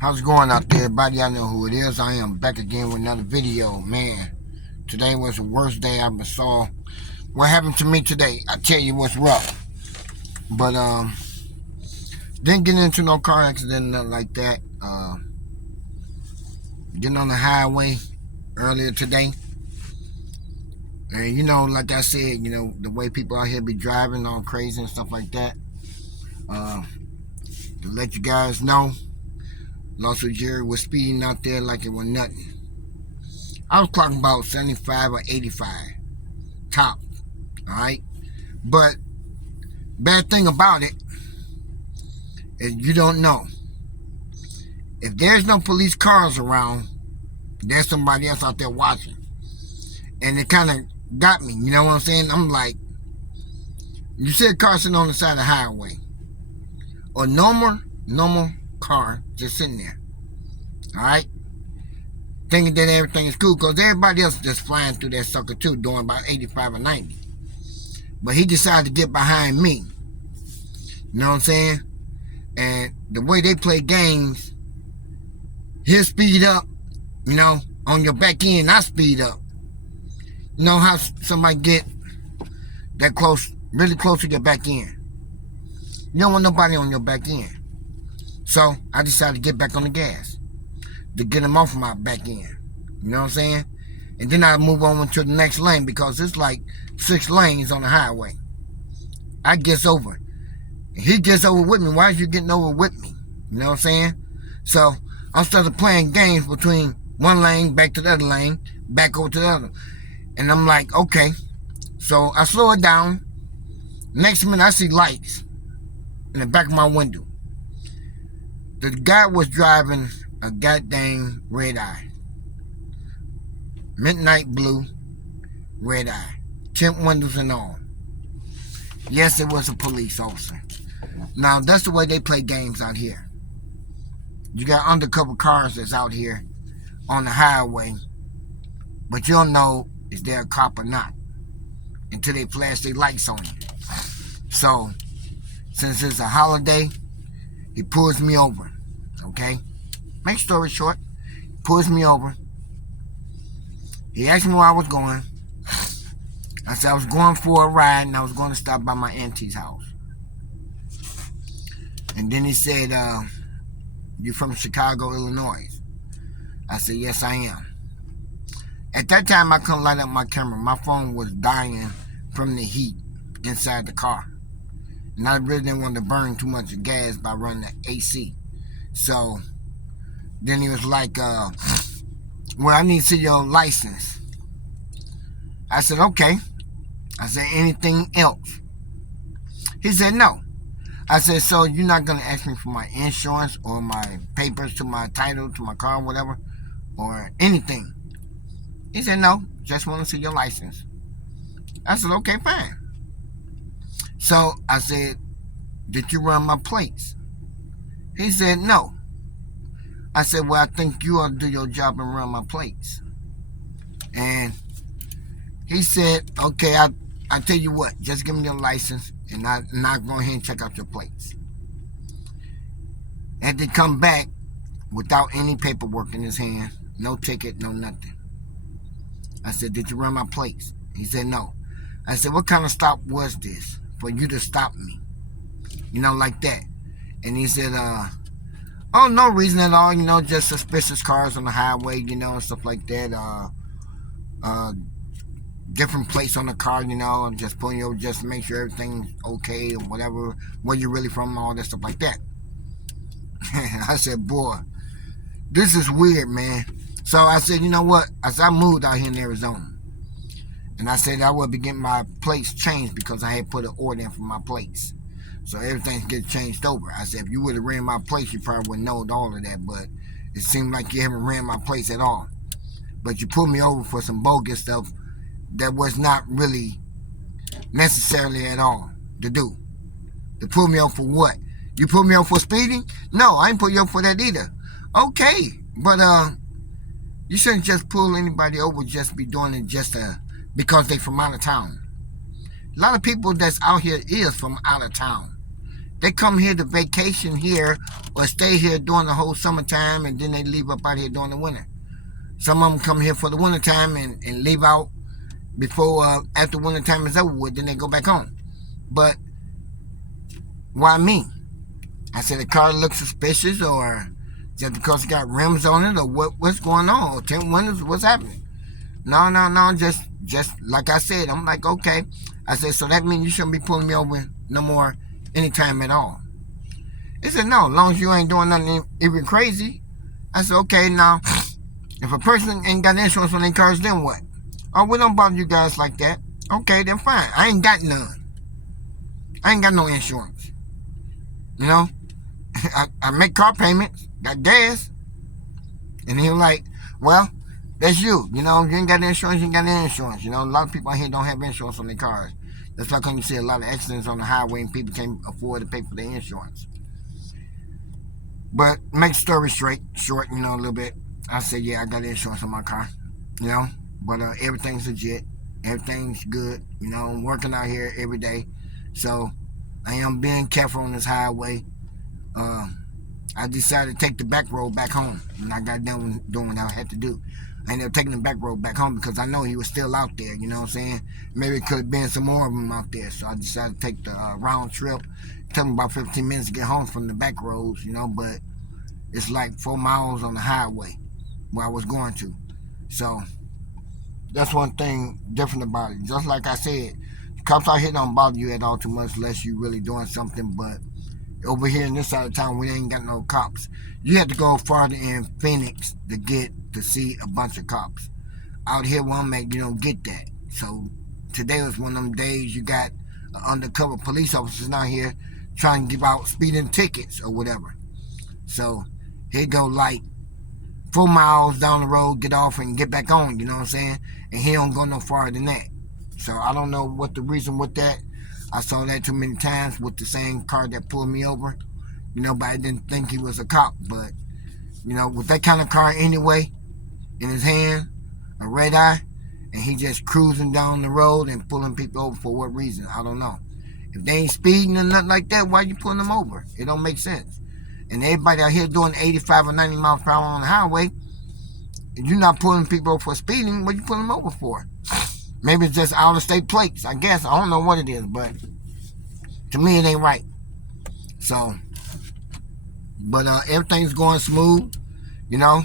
How's it going out there, everybody? I know who it is. I am back again with another video. Man, today was the worst day I ever saw. What happened to me today? I tell you what's rough. But didn't get into no car accident, nothing like that. Getting on the highway earlier today. And like I said, the way people out here be driving all crazy and stuff like that. To let you guys know, Lost Jerry was speeding out there like it was nothing. I was clocking about 75 or 85 top, alright? But bad thing about it is you don't know. If there's no police cars around, there's somebody else out there watching. And it kind of got me, you know what I'm saying? I'm like, you see a car sitting on the side of the highway, or normal car just sitting there, alright, thinking that everything is cool, because everybody else just flying through that sucker too, doing about 85 or 90. But he decided to get behind me, you know what I'm saying? And the way they play games, he'll speed up, on your back end, I speed up. You know how somebody get that close, really close to your back end? You don't want nobody on your back end. So I decided to get back on the gas to get him off my back end. You know what I'm saying? And then I move on to the next lane, because it's like 6 lanes on the highway. I gets over. He gets over with me. Why is you getting over with me? You know what I'm saying? So I started playing games between one lane, back to the other lane, back over to the other. And I'm like, okay. So I slow it down. Next minute I see lights in the back of my window. The guy was driving a goddamn red eye. Midnight blue red eye. Tint windows and all. Yes, it was a police officer. Now, that's the way they play games out here. You got undercover cars that's out here on the highway, but you don't know if they're a cop or not until they flash their lights on you. So, since it's a holiday, he pulls me over, okay? Make story short, he pulls me over. He asked me where I was going. I said I was going for a ride, and I was going to stop by my auntie's house. And then he said, you from Chicago, Illinois? I said, yes, I am. At that time, I couldn't light up my camera. My phone was dying from the heat inside the car. And I really didn't want to burn too much gas by running the AC. So then he was like, well, I need to see your license. I said, okay. I said, anything else? He said, no. I said, so you're not going to ask me for my insurance or my papers to my title, to my car, whatever, or anything? He said, no, just want to see your license. I said, okay, fine. So I said, did you run my plates? He said, no. I said, well, I think you ought to do your job and run my plates. And he said, okay, I tell you what, just give me your license, and I'll go ahead and check out your plates. And they come back without any paperwork in his hand, no ticket, no nothing. I said, did you run my plates? He said, no. I said, what kind of stop was this for you to stop me? Like that. And he said, oh, no reason at all, just suspicious cars on the highway, and stuff like that. Different plates on the car, and just pulling you over just to make sure everything's okay or whatever, where you're really from, all that stuff like that. I said, boy, this is weird, man. So I said, you know what? I said, I moved out here in Arizona. And I said I would be getting my plates changed because I had put an order in for my plates. So everything gets changed over. I said, if you would have ran my plates, you probably wouldn't know all of that. But it seemed like you haven't ran my plates at all. But you pulled me over for some bogus stuff that was not really necessarily at all to do. To pull me over for what? You pulled me over for speeding? No, I ain't put you over for that either. Okay, but you shouldn't just pull anybody over just be doing it just because they from out of town. A lot of people that's out here is from out of town. They come here to vacation here or stay here during the whole summertime, and then they leave up out here during the winter. Some of them come here for the wintertime and leave out before after wintertime is over with, then they go back home. But why me? I said the car looks suspicious, or just because it got rims on it, or what's going on? Or tint windows, what's happening? No, just like I said, I'm like, okay. I said, so that means you shouldn't be pulling me over no more anytime at all. They said, no, as long as you ain't doing nothing even crazy. I said, okay, now, if a person ain't got insurance on their cars, then what? Oh, we don't bother you guys like that. Okay, then fine. I ain't got none. I ain't got no insurance. You know? I make car payments, got gas. And he was like, well, that's you. You know, you ain't got the insurance, you ain't got the insurance. You know, a lot of people out here don't have insurance on their cars. That's why you see a lot of accidents on the highway and people can't afford to pay for their insurance. But make the story short, you know, a little bit. I said, yeah, I got insurance on my car. You know? But everything's legit. Everything's good. You know, I'm working out here every day. So I am being careful on this highway. I decided to take the back road back home when I got done doing what I had to do. I ended up taking the back road back home because I know he was still out there, you know what I'm saying? Maybe it could have been some more of them out there. So I decided to take the round trip. It took me about 15 minutes to get home from the back roads, you know, but it's like 4 miles on the highway where I was going to. So that's one thing different about it. Just like I said, cops out here don't bother you at all too much unless you really doing something, but over here in this side of town, we ain't got no cops. You have to go farther in Phoenix to get to see a bunch of cops. Out here where I'm at, you don't get that. So today was one of them days you got undercover police officers out here trying to give out speeding tickets or whatever. So he'd go like 4 miles down the road, get off and get back on, you know what I'm saying? And he don't go no farther than that. So I don't know what the reason with that. I saw that too many times with the same car that pulled me over. You know, but I didn't think he was a cop. But, you know, with that kind of car anyway, in his hand, a red eye, and he just cruising down the road and pulling people over for what reason? I don't know. If they ain't speeding or nothing like that, why you pulling them over? It don't make sense. And everybody out here doing 85 or 90 miles per hour on the highway, if you're not pulling people over for speeding, what you pulling them over for? Maybe it's just out-of-state plates. I guess. I don't know what it is, but to me, it ain't right. So, but everything's going smooth, you know.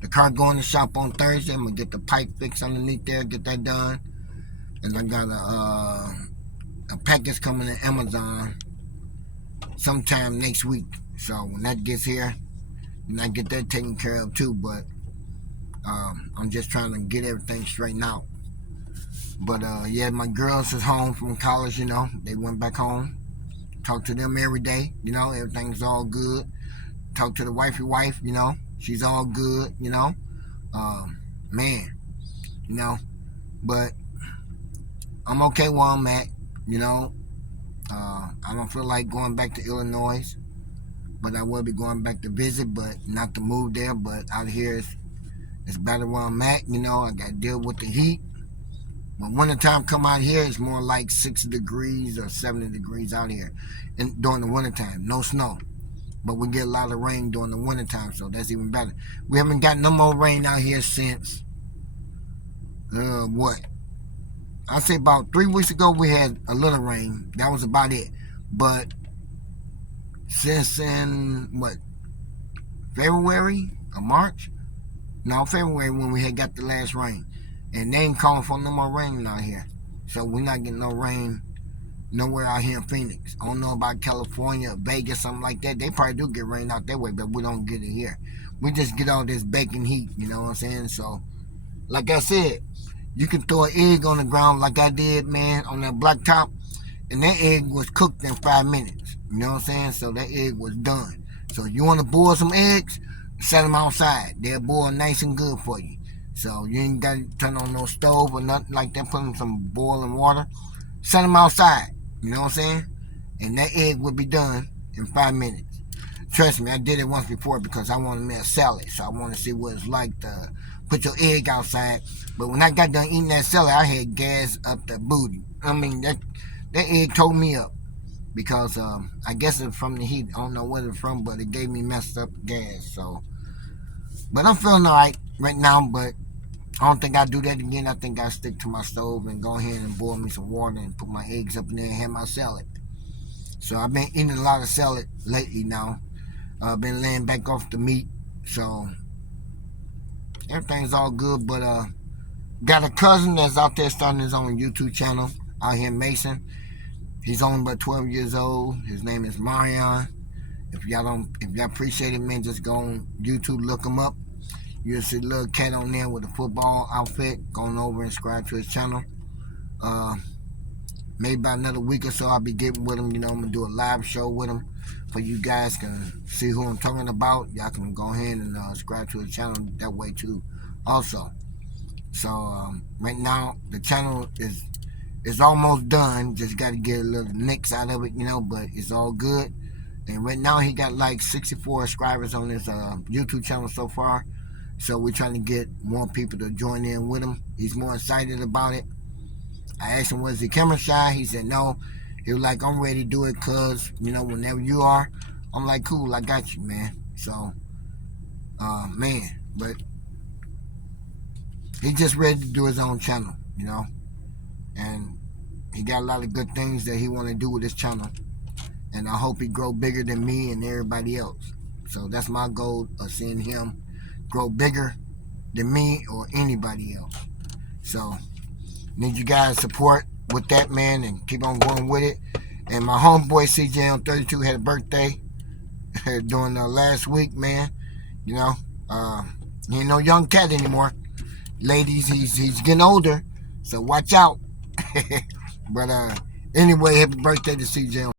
The car going to shop on Thursday. I'm going to get the pipe fixed underneath there, get that done. And I got a package coming to Amazon sometime next week. So when that gets here, and I get that taken care of too, but I'm just trying to get everything straightened out. But yeah, my girls is home from college, you know. They went back home. Talk to them every day, you know. Everything's all good. Talk to the wifey wife, you know. She's all good, you know. Man, you know. But I'm okay where I'm at, you know. I don't feel like going back to Illinois, but I will be going back to visit, but not to move there. But out here, it's better where I'm at, you know. I got to deal with the heat. When wintertime come out here, it's more like 60 degrees or 70 degrees out here during the wintertime. No snow. But we get a lot of rain during the wintertime, so that's even better. We haven't got no more rain out here since, what? I'd say about 3 weeks ago we had a little rain. That was about it. But since in, what, February or March? No, February when we had got the last rain. And they ain't calling for no more rain out here. So we're not getting no rain nowhere out here in Phoenix. I don't know about California, Vegas, something like that. They probably do get rain out that way, but we don't get it here. We just get all this baking heat, you know what I'm saying? So, like I said, you can throw an egg on the ground like I did, man, on that blacktop, and that egg was cooked in 5 minutes. You know what I'm saying? So that egg was done. So you want to boil some eggs, set them outside. They'll boil nice and good for you. So you ain't got to turn on no stove or nothing like that. Put in some boiling water. Set them outside. You know what I'm saying? And that egg would be done in 5 minutes. Trust me, I did it once before because I wanted to make a salad. So I want to see what it's like to put your egg outside. But when I got done eating that salad, I had gas up the booty. I mean, that egg tore me up. because I guess it's from the heat. I don't know where it's from, but it gave me messed up gas. So, but I'm feeling alright right now. But I don't think I'll do that again. I think I'll stick to my stove and go ahead and boil me some water and put my eggs up in there and have my salad. So I've been eating a lot of salad lately now. I've been laying back off the meat. So everything's all good. But got a cousin that's out there starting his own YouTube channel out here in Mason. He's only about 12 years old. His name is Marion. If y'all appreciate it, man, just go on YouTube, look him up. You'll see a little cat on there with a football outfit. Going over and subscribe to his channel. Maybe about another week or so, I'll be getting with him. You know, I'm gonna do a live show with him, for you guys can see who I'm talking about. Y'all can go ahead and subscribe to his channel that way too, also. So right now the channel is almost done. Just got to get a little nicks out of it, you know, but it's all good. And right now he got like 64 subscribers on his YouTube channel so far. So we're trying to get more people to join in with him. He's more excited about it. I asked him, was he camera shy? He said no. He was like, I'm ready to do it, cuz, you know, whenever you are. I'm like, cool, I got you, man. So, man, but he just ready to do his own channel, you know. And he got a lot of good things that he want to do with his channel. And I hope he grow bigger than me and everybody else. So that's my goal of seeing him grow bigger than me or anybody else. So need you guys' support with that, man, and keep on going with it. And my homeboy CJ on 32 had a birthday during last week, man. You know, he ain't no young cat anymore. Ladies, he's getting older, so watch out. But anyway, happy birthday to CJ.